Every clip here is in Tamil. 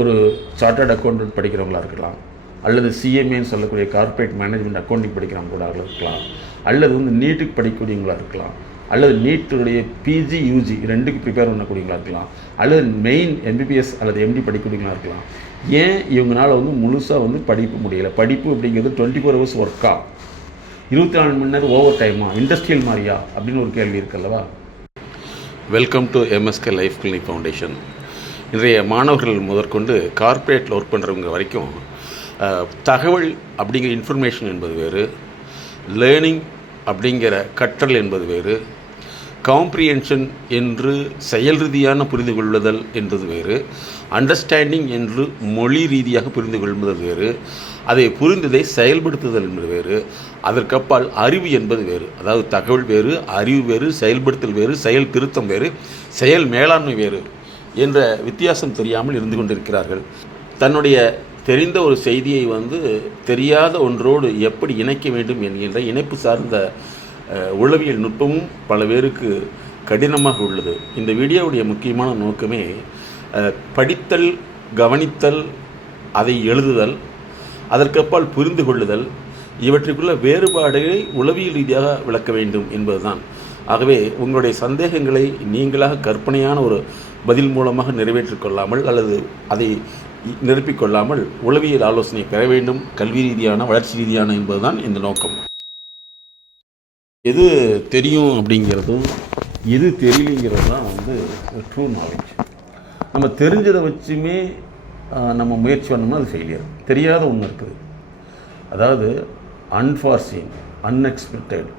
ஒரு சார்ட்டர்ட் அக்கௌண்டன்ட் படிக்கிறவங்களா இருக்கலாம், அல்லது சிஎம்ஏன்னு சொல்லக்கூடிய கார்ப்பரேட் மேனேஜ்மெண்ட் அக்கௌண்டிங் படிக்கிறவங்க கூட இருக்கலாம், அல்லது வந்து நீட்டுக்கு படிக்கக்கூடியவங்களாக இருக்கலாம், அல்லது நீட்டுடைய பிஜி யூஜி ரெண்டுக்கு ப்ரிப்பேர் பண்ணக்கூடியவங்களா இருக்கலாம், அல்லது மெயின் எம்பிபிஎஸ் அல்லது எம்டி படிக்கக்கூடியவங்களா இருக்கலாம். ஏன் இவங்களால வந்து முழுசாக வந்து படிப்பு முடியலை? படிப்பு அப்படிங்கிறது 24 hours ஒர்க்கா, 24 மணி நேரம் ஓவர் டைமா, இண்டஸ்ட்ரியல் மாதிரியா அப்படின்னு ஒரு கேள்வி இருக்குல்லவா. Welcome to MSK life clinic foundation. இன்றைய மாணவர்கள் முதற்கொண்டு கார்ப்பரேட்டில் ஒர்க் பண்ணுறவங்க வரைக்கும் தகவல் அப்படிங்கிற இன்ஃபர்மேஷன் என்பது வேறு, லேர்னிங் அப்படிங்கிற கற்றல் என்பது வேறு, காம்ப்ரிஹென்ஷன் என்று செயல் ரீதியான புரிந்து கொள்ளுதல் என்பது வேறு, அண்டர்ஸ்டாண்டிங் என்று மொழி ரீதியாக புரிந்து கொள்வது வேறு, அதை புரிந்ததை செயல்படுத்துதல் என்பது வேறு, அதற்கப்பால் அறிவு என்பது வேறு. அதாவது தகவல் வேறு, அறிவு வேறு, செயல்படுத்தல் வேறு, செயல் திருத்தம் வேறு, செயல் மேலாண்மை வேறு என்ற வித்தியாசம் தெரியாமல் இருந்து கொண்டிருக்கிறார்கள். தன்னுடைய தெரிந்த ஒரு செய்தியை வந்து தெரியாத ஒன்றோடு எப்படி இணைக்க வேண்டும் என்கின்ற இணைப்பு சார்ந்த உளவியல் நுட்பமும் பல பேருக்கு கடினமாக உள்ளது. இந்த வீடியோவுடைய முக்கியமான நோக்கமே படித்தல், கவனித்தல், அதை எழுதுதல், அதற்கப்பால் புரிந்து கொள்ளுதல், இவற்றுக்குள்ள வேறுபாடுகளை உளவியல் ரீதியாக விளக்க வேண்டும் என்பதுதான். ஆகவே உங்களுடைய சந்தேகங்களை நீங்களாக கற்பனையான ஒரு பதில் மூலமாக நிறைவேற்றிக்கொள்ளாமல் அல்லது அதை நிரப்பிக்கொள்ளாமல் உளவியல் ஆலோசனை பெற வேண்டும், கல்வி ரீதியான வளர்ச்சி ரீதியான என்பதுதான் இந்த நோக்கம். எது தெரியும் அப்படிங்கிறதும் எது தெரியலைங்கிறது தான் வந்து ட்ரூ நாலேஜ். நம்ம தெரிஞ்சதை வச்சுமே நம்ம முயற்சி பண்ணோம்னா அது ஃபெயிலியர். தெரியாத ஒன்று இருக்குது, அதாவது அன்ஃபார்சீன், அன்எக்ஸ்பெக்டட்,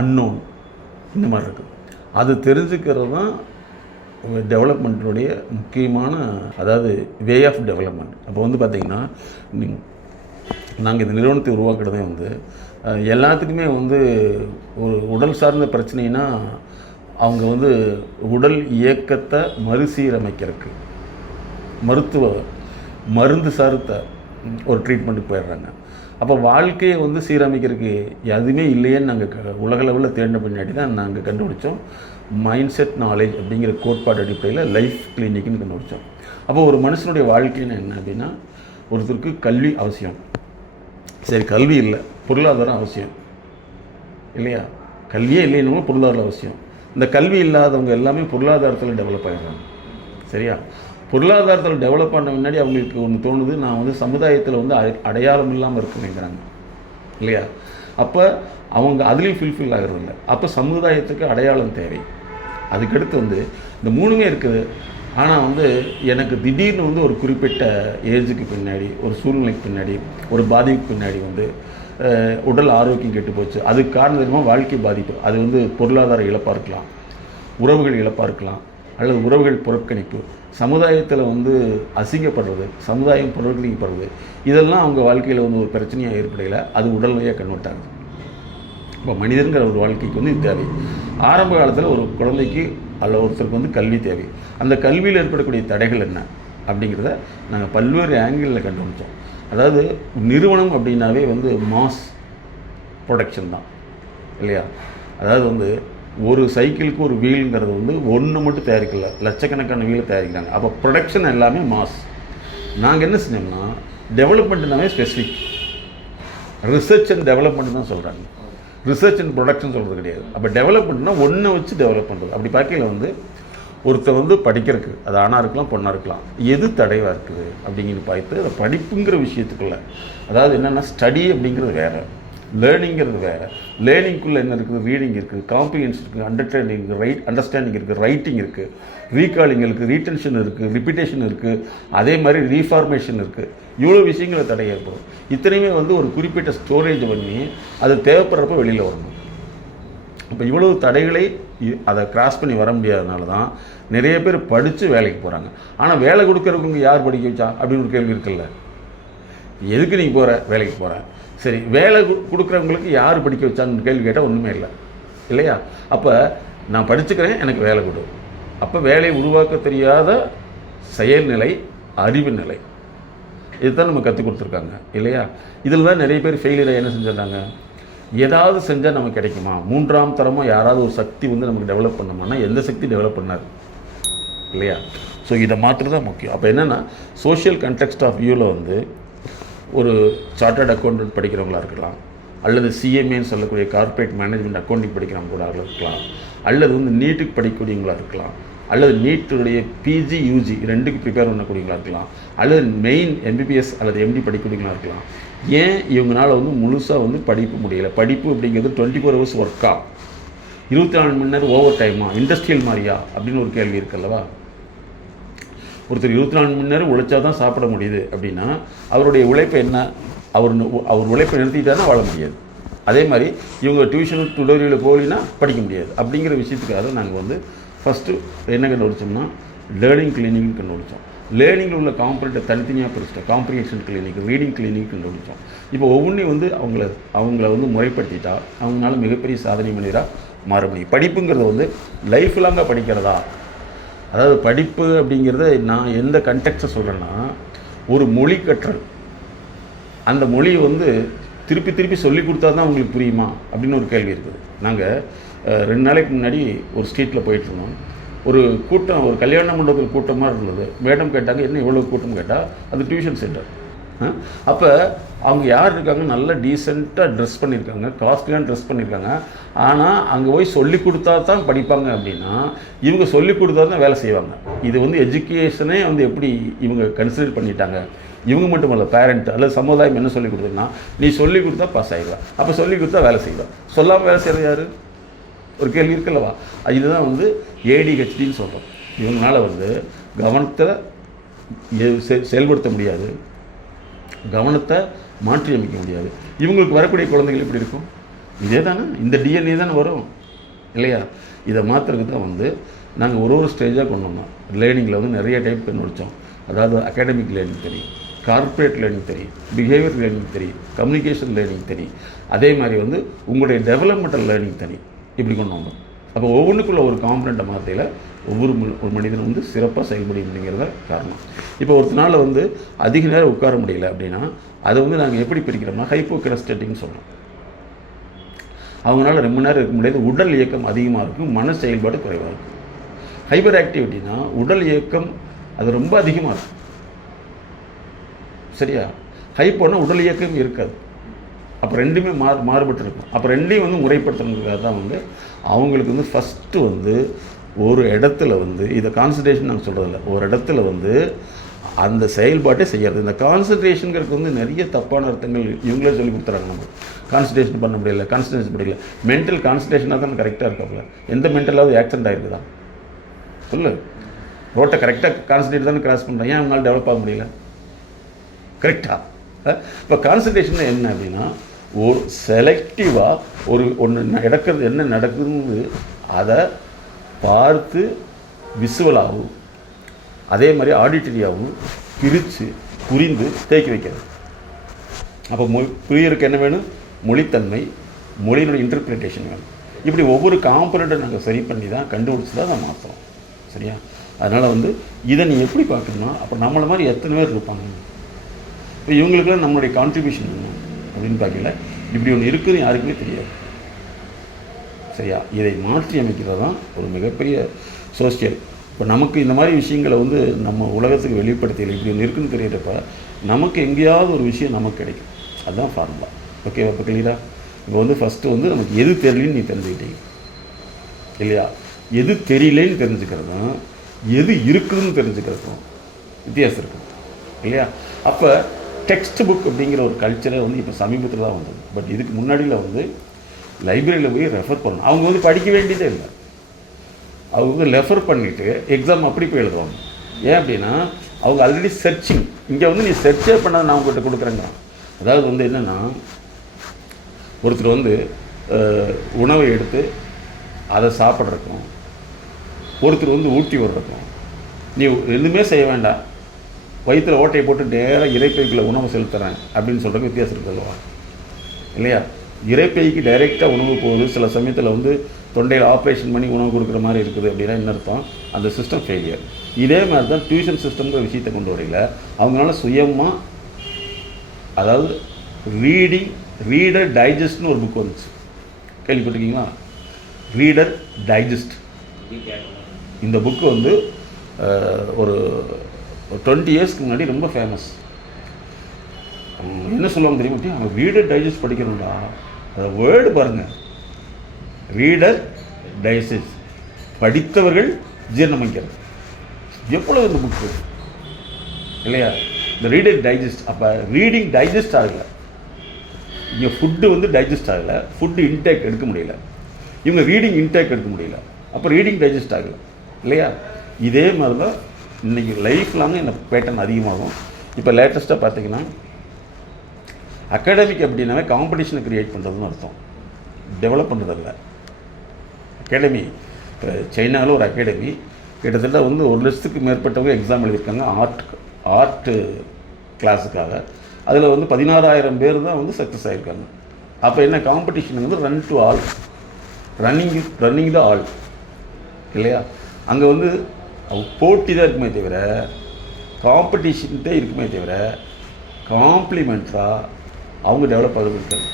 அன்னோன், இந்த மாதிரி இருக்குது. அது தெரிஞ்சுக்கிறது தான் டெவலப்மெண்ட்டினுடைய முக்கியமான, அதாவது வே ஆஃப் டெவலப்மெண்ட். அப்போ வந்து பார்த்திங்கன்னா நாங்கள் இந்த நிறுவனத்தை உருவாக்குறதே வந்து எல்லாத்துக்குமே வந்து ஒரு உடல் சார்ந்த பிரச்சனைனா அவங்க வந்து உடல் இயக்கத்தை மறுசீரமைக்கிறதுக்கு மருத்துவ மருந்து சார்ந்த ஒரு ட்ரீட்மெண்ட்டுக்கு போயிடுறாங்க. அப்போ வாழ்க்கையை வந்து சீரமைக்கிறதுக்கு எதுவுமே இல்லையேன்னு நாங்கள் உலகளவில் தேடின பின்னாடி தான் நாங்கள் கண்டுபிடிச்சோம் மைண்ட் செட் நாலேஜ் அப்படிங்கிற கோட்பாடு அடிப்படையில் லைஃப் கிளினிக்னு கண்டுபிடிச்சோம். அப்போ ஒரு மனுஷனுடைய வாழ்க்கைன்னு என்ன அப்படின்னா, ஒருத்தருக்கு கல்வி அவசியம். சரி, கல்வி இல்லை, பொருளாதாரம் அவசியம் இல்லையா? கல்வியே இல்லைன்னு பொருளாதாரம் அவசியம். இந்த கல்வி இல்லாதவங்க எல்லாமே பொருளாதாரத்தில் டெவலப் ஆகிடுறாங்க. சரியா? பொருளாதாரத்தில் டெவலப் பண்ண முன்னாடி அவங்களுக்கு ஒன்று தோணுது, நான் வந்து சமுதாயத்தில் வந்து அடையாளம் இல்லாமல் இருக்குங்கிறாங்க இல்லையா? அப்போ அவங்க அதுலேயும் ஃபில்ஃபில் ஆகிறதில்ல. அப்போ சமுதாயத்துக்கு அடையாளம் தேவை. அதுக்கடுத்து வந்து இந்த மூணுமே இருக்குது. ஆனால் வந்து எனக்கு திடீர்னு வந்து ஒரு குறிப்பிட்ட ஏஜுக்கு பின்னாடி, ஒரு சூழ்நிலைக்கு பின்னாடி, ஒரு பாதிப்புக்கு பின்னாடி வந்து உடல் ஆரோக்கியம் கெட்டு போச்சு. அதுக்கு காரணமாக வாழ்க்கை பாதிப்பு. அது வந்து பொருளாதார இழப்பாக இருக்கலாம், உறவுகள் இழப்பாக இருக்கலாம், அல்லது உறவுகள் புறக்கணிப்பு, சமுதாயத்தில் வந்து அசிங்கப்படுறது, சமுதாயம் புறக்கணிக்கப்படுறது, இதெல்லாம் அவங்க வாழ்க்கையில் வந்து ஒரு பிரச்சனையாக ஏற்படையில் அது உடல்நிலையாக கன்வெர்ட் ஆகுது. இப்போ மனிதனுங்கிற ஒரு வாழ்க்கைக்கு வந்து இது தேவை. ஆரம்ப காலத்தில் ஒரு குழந்தைக்கு அல்ல ஒருத்தருக்கு வந்து கல்வி தேவை. அந்த கல்வியில் ஏற்படக்கூடிய தடைகள் என்ன அப்படிங்கிறத நாங்கள் பல்வேறு ஆங்கிளில் கண்டுபிடிச்சோம். அதாவது நிறுவனம் அப்படின்னாவே வந்து மாஸ் ப்ரொடக்ஷன் தான் இல்லையா? அதாவது வந்து ஒரு சைக்கிளுக்கு ஒரு வீலுங்கிறது வந்து ஒன்று மட்டும் தயாரிக்கல, லட்சக்கணக்கான வீலை தயாரிக்கிறாங்க. அப்போ ப்ரொடக்ஷன் எல்லாமே மாஸ். நாங்கள் என்ன செஞ்சோம்னா டெவலப்மெண்ட்னாவே ஸ்பெசிஃபிக், ரிசர்ச் அண்ட் டெவலப்மெண்ட் தான் சொல்கிறாங்க, ரிசர்ச் அண்ட் ப்ரொடக்ஷன் சொல்கிறது கிடையாது. அப்போ டெவலப்மெண்ட்னா ஒன்றை வச்சு டெவலப் பண்ணுறது. அப்படி பார்க்கையில் வந்து ஒருத்தர் வந்து படிக்கிறதுக்கு, அது ஆணாக இருக்கலாம் பொண்ணாக இருக்கலாம், எது தடைவாக இருக்குது அப்படிங்கிறது பார்த்து அதை படிப்புங்கிற விஷயத்துக்குள்ள, அதாவது என்னென்னா ஸ்டடி அப்படிங்கிறது வேறு, லேர்னிங்கிறது வேறு. லேர்னிங்குள்ளே என்ன இருக்குது? ரீடிங் இருக்குது, காம்ப்ரிஹென்ஷன் இருக்குது, அண்டர்ஸ்டாண்டிங் இருக்குது, ரைட்டிங் இருக்குது, ரீகாலிங் இருக்குது, ரீடென்ஷன் இருக்குது, ரிப்பீட்டேஷன் இருக்குது, அதே மாதிரி ரீஃபார்மேஷன் இருக்குது. இவ்வளோ விஷயங்களை தடை ஏற்படும். இத்தனையுமே வந்து ஒரு குறிப்பிட்ட ஸ்டோரேஜ் பண்ணி அது தேவைப்படுறப்ப வெளியில் வரணும். இப்போ இவ்வளவு தடைகளை அதை கிராஸ் பண்ணி வர முடியாதனால தான் நிறைய பேர் படித்து வேலைக்கு போகிறாங்க. ஆனால் வேலை கொடுக்குறவங்க யார் படிக்க வச்சா அப்படின்னு ஒரு கேள்வி இருக்குல்ல. எதுக்கு நீங்கள் போகிற? வேலைக்கு போகிறேன். சரி, வேலை கொடுக்குறவங்களுக்கு யார் படிக்க வச்சான்னு கேள்வி கேட்டால் ஒன்றுமே இல்லை இல்லையா? அப்போ நான் படிச்சுக்கிறேன், எனக்கு வேலை கொடு. அப்போ வேலையை உருவாக்க தெரியாத செயல்நிலை, அறிவு நிலை, இதுதான் நம்ம கற்றுக் கொடுத்துருக்காங்க இல்லையா? இதில் தான் நிறைய பேர் ஃபெயிலியரை என்ன செஞ்சிடறாங்க, ஏதாவது செஞ்சால் நமக்கு கிடைக்குமா, மூன்றாம் தரமாக யாராவது ஒரு சக்தி வந்து நமக்கு டெவலப் பண்ணோம்னா எந்த சக்தி டெவலப் பண்ணார் இல்லையா? ஸோ இதை மாற்றுறது தான் முக்கியம். அப்போ என்னென்னா சோஷியல் கண்டெக்ஸ்ட் ஆஃப் வியூவில் வந்து ஒரு சார்ட்டர்ட் அக்கௌண்டன்ட் படிக்கிறவங்களா இருக்கலாம், அல்லது சிஎம்ஏன்னு சொல்லக்கூடிய கார்ப்பரேட் மேனேஜ்மெண்ட் அக்கௌண்டிங் படிக்கிறவங்க கூட இருக்கலாம், அல்லது வந்து நீட்டுக்கு படிக்கக்கூடியவங்களா இருக்கலாம், அல்லது நீட்டுடைய பிஜி யூஜி ரெண்டுக்கு ப்ரிப்பேர் பண்ணக்கூடியவங்களா இருக்கலாம், அல்லது மெயின் எம்பிபிஎஸ் அல்லது எம்டி படிக்கக்கூடியவங்களா இருக்கலாம். ஏன் இவங்களால் வந்து முழுசாக வந்து படிப்பு முடியலை? படிப்பு அப்படிங்கிறது 24 hours ஒர்க்கா, 24 மணி நேரம் ஓவர் டைமா, இண்டஸ்ட்ரியல் மாதிரியா அப்படின்னு ஒரு கேள்வி இருக்குல்லவா? ஒருத்தர் 24 மணி நேரம் உழைச்சா தான் சாப்பிட முடியுது அப்படின்னா அவருடைய உழைப்பை என்ன? அவர் உழைப்பை நிறுத்திட்டாருன்னா வாழ முடியாது. அதே மாதிரி இவங்க டியூஷன் டுடோரியல் போகலின்னா படிக்க முடியாது. அப்படிங்கிற விஷயத்துக்காக நாங்கள் வந்து ஃபஸ்ட்டு என்ன கண்டுபிடிச்சோம்னா லேர்னிங் கிளினிக் கண்டுபிடிச்சோம். லேர்னிங்கில் உள்ள காம்பனண்ட்டை தனித்தனியாக பிரிச்சிட்டோம். காம்ப்ரிஹென்ஷன் கிளினிக், ரீடிங் கிளினிக் கண்டுபிடிச்சோம். இப்போ ஒவ்வொன்றையும் வந்து அவங்கள வந்து முறைப்படுத்திட்டா அவங்களால மிகப்பெரிய சாதனை மனிதராக மாற முடியும். படிப்புங்கிறது வந்து லைஃப் லாங்காக படிக்கிறதா? அதாவது படிப்பு அப்படிங்கிறத நான் எந்த கண்டெக்ஸ்ட்டை சொல்கிறேன்னா, ஒரு மொழி கற்றல், அந்த மொழியை வந்து திருப்பி திருப்பி சொல்லி கொடுத்தா தான் உங்களுக்கு புரியுமா அப்படின்னு ஒரு கேள்வி இருக்குது. நாங்கள் 2 நாளைக்கு முன்னாடி ஒரு ஸ்ட்ரீட்டில் போயிட்டுருந்தோம். ஒரு கூட்டம், ஒரு கல்யாண மண்டபத்தில் கூட்டமாக இருந்தது. மேடம் கேட்டாங்க, என்ன எவ்வளோ கூட்டம் கேட்டால் அது டியூஷன் சென்டர். அப்போ அவங்க யார் இருக்காங்க, நல்லா டீசெண்டாக ட்ரெஸ் பண்ணியிருக்காங்க, காஸ்ட்லியாக ட்ரெஸ் பண்ணியிருக்காங்க. ஆனால் அங்கே போய் சொல்லி கொடுத்தா தான் படிப்பாங்க அப்படின்னா இவங்க சொல்லி கொடுத்தா தான் வேலை செய்வாங்க. இது வந்து எஜுகேஷனே வந்து எப்படி இவங்க கன்சிடர் பண்ணிட்டாங்க. இவங்க மட்டும் இல்லை, பேரண்ட் அல்லது சமுதாயம் என்ன சொல்லி கொடுத்ததுன்னா, நீ சொல்லி கொடுத்தா பாஸ் ஆகிடுவா, அப்போ சொல்லி கொடுத்தா வேலை செய்வா, சொல்லாமல் வேலை செய்கிறது யார்? ஒரு கேள்வி இருக்குல்லவா? இதுதான் வந்து ஏடிஹெச்டின்னு சொல்கிறோம். இவங்களால வந்து கவனத்தை செயல்படுத்த முடியாது, கவனத்தை மாற்றி அமைக்க முடியாது. இவங்களுக்கு வரக்கூடிய குழந்தைகள் எப்படி இருக்கும்? இதே தானே, இந்த டிஎன்ஏ தானே வரும் இல்லையா? இதை மாற்றுறதுக்கு தான் வந்து நாங்கள் ஒரு ஸ்டேஜாக கொண்டு வந்தோம். லேர்னிங்கில் வந்து நிறைய டைப் கண்டுபிடிச்சோம். அதாவது அகாடமிக் லேர்னிங் தெரியும், கார்ப்பரேட் லேர்னிங் தெரியும், பிஹேவியர் லேர்னிங் தெரியும், கம்யூனிகேஷன் லேர்னிங் தெரியும், அதே மாதிரி வந்து உங்களுடைய டெவலப்மெண்டல் லேர்னிங் தெரியும். இப்படி கொண்டு வந்தோம். அப்போ ஒவ்வொன்றுக்குள்ள ஒரு காம்பனண்ட்டை மாற்றையில் ஒரு மனிதன் வந்து சிறப்பாக செயல்பட முடியுங்கிறத காரணம். இப்போ ஒருத்தனால வந்து அதிக நேரம் உட்கார முடியல அப்படின்னா அதை வந்து நாங்கள் எப்படி பிரிக்கிறோம்னா ஹைப்போகினஸ்டேட்டிக்னு சொல்கிறோம். அவங்களால ரொம்ப நேரம் இருக்க முடியாது, உடல் இயக்கம் அதிகமாக இருக்கும், மன செயல்பாடு குறைவாக இருக்கும். ஹைப்பர் ஆக்டிவிட்டினா உடல் இயக்கம் அது ரொம்ப அதிகமாக இருக்கும், சரியா? ஹைப்போனா உடல் இயக்கம் இருக்காது. அப்போ ரெண்டுமே மாறுபட்டு இருக்கும். அப்போ ரெண்டையும் வந்து முறைப்படுத்துறதுக்காக தான் வந்து அவங்களுக்கு வந்து ஃபஸ்ட்டு வந்து ஒரு இடத்துல வந்து இதை கான்சன்ட்ரேஷன் நாங்கள் சொல்கிறதில்ல, ஒரு இடத்துல வந்து அந்த செயல்பாட்டை செய்கிறது. இந்த கான்சன்ட்ரேஷனுங்கிறது வந்து நிறைய தப்பான அர்த்தங்கள் இவங்களே சொல்லி கொடுத்துறாங்க. நம்ம கான்சன்ட்ரேஷன் பண்ண முடியல, கான்சன்ட்ரேஷன் பண்ணல, மென்டல் கான்சன்ட்ரேஷனாக தான் கரெக்டாக இருக்காப்புல. எந்த மென்டலாவது ஆக்சிடென்ட் ஆகிருக்குதா சொல்லு? ரோட்டை கரெக்டாக கான்சன்ட்ரேட் தானே கிராஸ் பண்ணுறேன், ஏன் அவங்களால டெவலப் ஆக முடியல? கரெக்டாக. இப்போ கான்சன்ட்ரேஷன் என்ன அப்படின்னா ஒரு செலக்டிவாக ஒன்று நடக்கிறது, என்ன நடக்குதுன்னு அதை பார்த்து விசுவலாகவும் அதே மாதிரி ஆடிட்டரியாகவும் பிரித்து புரிந்து தேக்கி வைக்கிறது. அப்போ புரியறதுக்கு என்ன வேணும்? மொழித்தன்மை, மொழியினுடைய இன்டர்பிரிட்டேஷன் வேணும். இப்படி ஒவ்வொரு காம்பனண்ட்டை நாங்கள் சரி பண்ணி தான் கண்டுபிடிச்சி தான் நான் மாற்றுறோம், சரியா? அதனால் வந்து இதை நீ எப்படி பார்க்கணும்னா அப்போ நம்மளை மாதிரி எத்தனை பேர் இருப்பாங்க? இப்போ இவங்களுக்குலாம் நம்மளுடைய கான்ட்ரிபியூஷன் என்ன அப்படின்னு பார்க்கல. இப்படி ஒன்று இருக்குதுன்னு யாருக்குமே தெரியாது, சரியா? இதை மாற்றி அமைக்கிறது தான் ஒரு மிகப்பெரிய சோசியல். இப்போ நமக்கு இந்த மாதிரி விஷயங்களை வந்து நம்ம உலகத்துக்கு வெளிப்படுத்தல, இப்படி ஒன்று இருக்குதுன்னு தெரியறப்ப நமக்கு எங்கேயாவது ஒரு விஷயம் நமக்கு கிடைக்கும். அதுதான் ஃபார்முலா. ஓகே, இப்போ கிளியரா? இப்போ வந்து ஃபஸ்ட்டு வந்து நமக்கு எது தெரியலன்னு நீ தெரிஞ்சுக்கிட்டீங்க இல்லையா? எது தெரியலேன்னு தெரிஞ்சுக்கிறதும் எது இருக்குதுன்னு தெரிஞ்சுக்கிறதும் வித்தியாசம் இருக்குது இல்லையா? அப்போ டெக்ஸ்ட் புக் அப்படிங்கிற ஒரு கல்ச்சரை வந்து இப்போ சமீபத்தில் தான் வந்தது. பட் இதுக்கு முன்னாடியில் வந்து லைப்ரரியில் போய் ரெஃபர் பண்ணணும். அவங்க வந்து படிக்க வேண்டியதே இல்லை, அவங்க வந்து ரெஃபர் பண்ணிவிட்டு எக்ஸாம் அப்படி போய் எழுதுவாங்க. ஏன் அப்படின்னா அவங்க ஆல்ரெடி சர்ச்சிங். இங்கே வந்து நீ சர்ச்சே பண்ணாத நான் உங்கள்கிட்ட கொடுக்குறேங்க. அதாவது வந்து என்னென்னா ஒருத்தர் வந்து உணவை எடுத்து அதை சாப்பிட்றக்கும் ஒருத்தர் வந்து ஊட்டி விடுறக்கும் நீ எதுவுமே செய்ய வேண்டாம், வயிற்றில் ஓட்டையை போட்டு நேராக இறைப்பைக்குள்ள உணவு செலுத்துகிறேன் அப்படின்னு சொல்கிறதுக்கு வித்தியாசம் இருக்குதுல்லவா இல்லையா? இறைப்பைக்கு டைரெக்டாக உணவு போகுது, சில சமயத்தில் வந்து தொண்டையில் ஆப்ரேஷன் பண்ணி உணவு கொடுக்குற மாதிரி இருக்குது அப்படின்னா என்ன அர்த்தம்? அந்த சிஸ்டம் ஃபெயிலியர். இதே மாதிரி தான் டியூஷன் சிஸ்டம்ங்கிற விஷயத்தை கொண்டு வரையில அவங்களால சுயமாக, அதாவது ரீடர் டைஜஸ்ட்னு ஒரு புக் வந்துச்சு, கேள்விப்பட்டிருக்கீங்களா? Reader digest. இந்த புக்கு வந்து ஒரு 20 இயர்ஸ்க்கு முன்னாடி ரொம்ப ஃபேமஸ். என்ன சொல்லுவாங்க தெரியுமா? அப்படியே அவங்க ரீடர் டைஜஸ்ட் படிக்கணும்டா. அதை வேர்டு பாருங்கள், ரீடர் டைஜஸ்ட், படித்தவர்கள் ஜீரணமிக்கிறது. எவ்வளோ இந்த புக்கு இல்லையா? இந்த ரீடர் டைஜஸ்ட். அப்போ ரீடிங் டைஜஸ்ட் ஆகலை, இங்கே ஃபுட்டு வந்து டைஜஸ்ட் ஆகலை, ஃபுட்டு இன்டேக் எடுக்க முடியல, இவங்க ரீடிங் இன்டேக் எடுக்க முடியல, அப்போ ரீடிங் டைஜஸ்ட் ஆகலை இல்லையா? இதே மாதிரி தான் இன்றைக்கி லைஃப் லாங்க இந்த பேட்டர்ன் அதிகமாகும். இப்போ லேட்டஸ்ட்டாக பார்த்தீங்கன்னா அகாடமிக் அப்படின்னாவே காம்படிஷனை க்ரியேட் பண்ணுறதுன்னு அர்த்தம், டெவலப் பண்ணுறதில்ல. அகாடமி இப்போ சைனாவில் ஒரு அகாடமி கிட்டத்தட்ட வந்து 1 லட்சத்துக்கு மேற்பட்டவங்க எக்ஸாம் எழுதியிருக்காங்க ஆர்ட்டு கிளாஸுக்காக. அதில் வந்து 16,000 பேர் தான் வந்து சக்ஸஸ் ஆகியிருக்காங்க. அப்போ என்ன காம்படிஷன் வந்து run to all, running the all இல்லையா? அங்கே வந்து போட்டி தான் இருக்குமே தவிர காம்படிஷன்ட்டே இருக்குமே தவிர காம்ப்ளிமெண்ட்டாக அவங்க டெவலப் ஆகிறது இருக்காது.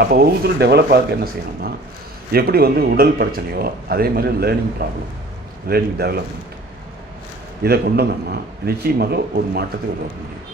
அப்போ ஒவ்வொருத்தரும் டெவலப் ஆகிறதுக்கு என்ன செய்யணும்னா, எப்படி வந்து உடல் பிரச்சனையோ அதே மாதிரி லேர்னிங் ப்ராப்ளம், லேர்னிங் டெவலப்மெண்ட், இதை கொண்டு வந்தோம்னா நிச்சயமாக ஒரு மாற்றத்தை உருவாக்க முடியும்.